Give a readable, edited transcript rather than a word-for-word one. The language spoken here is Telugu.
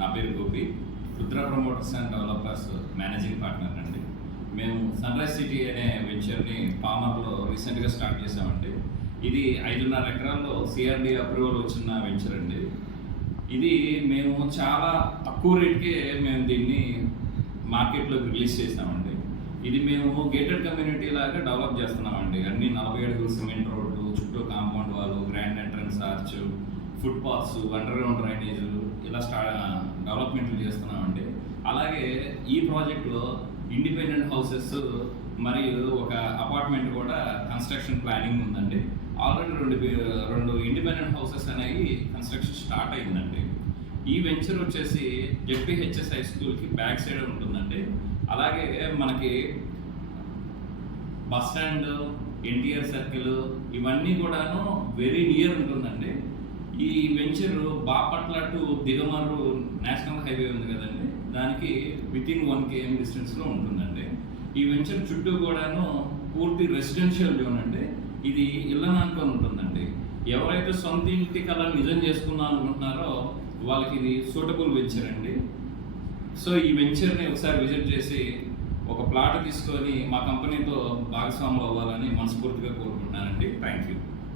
నా పేరు Gopi, Rudra promoters and developers managing partner అండి. మేము సన్రైజ్ సిటీ అనే వెంచర్ని పామర్లో రీసెంట్గా స్టార్ట్ చేసామండి. ఇది 5.5 ఎకరాల్లో సిఆర్డి అప్రూవల్ వచ్చిన వెంచర్ అండి. ఇది మేము చాలా తక్కువ రేట్కే మేము దీన్ని మార్కెట్లోకి రిలీజ్ చేసామండి. ఇది మేము గేటెడ్ కమ్యూనిటీ లాగా డెవలప్ చేస్తున్నామండి. అన్ని 40 అడుగులు సిమెంట్ రోడ్లు, చుట్టూ కాంపౌండ్ వాళ్ళు, grand entrance arch, foot paths, under ground డ్రైనేజీలు ఇలా డెవలప్మెంట్లు చేస్తున్నామండి. అలాగే ఈ ప్రాజెక్టులో ఇండిపెండెంట్ హౌసెస్ మరియు ఒక అపార్ట్మెంట్ కూడా కన్స్ట్రక్షన్ ప్లానింగ్ ఉందండి. ఆల్రెడీ రెండు ఇండిపెండెంట్ హౌసెస్ అనేవి కన్స్ట్రక్షన్ స్టార్ట్ అయిందండి. ఈ వెంచర్ వచ్చేసి జెడ్పీహెచ్ఎస్ హై స్కూల్కి బ్యాక్ సైడ్ ఉంటుందండి. అలాగే మనకి బస్ స్టాండ్, ఎన్టీఆర్ సర్కిల్ ఇవన్నీ కూడాను వెరీ నియర్ ఉంటుందండి. ఈ venture Bapatla to Digamarru national highway ఉంది కదండి, దానికి వితిన్ 1 km డిస్టెన్స్లో ఉంటుందండి. ఈ వెంచర్ చుట్టూ కూడాను పూర్తి రెసిడెన్షియల్ జోన్ అండి. ఇది ఇళ్ళని అనుకొని ఉంటుందండి. ఎవరైతే సొంత ఇంటి కళ నిజం చేసుకుందాం అనుకుంటున్నారో వాళ్ళకి ఇది సూటబుల్ వెంచర్ అండి. సో ఈ వెంచర్ని ఒకసారి విజిట్ చేసి ఒక ప్లాట్ తీసుకొని మా కంపెనీతో భాగస్వాములు అవ్వాలని మనస్ఫూర్తిగా కోరుకుంటున్నానండి. Thank you.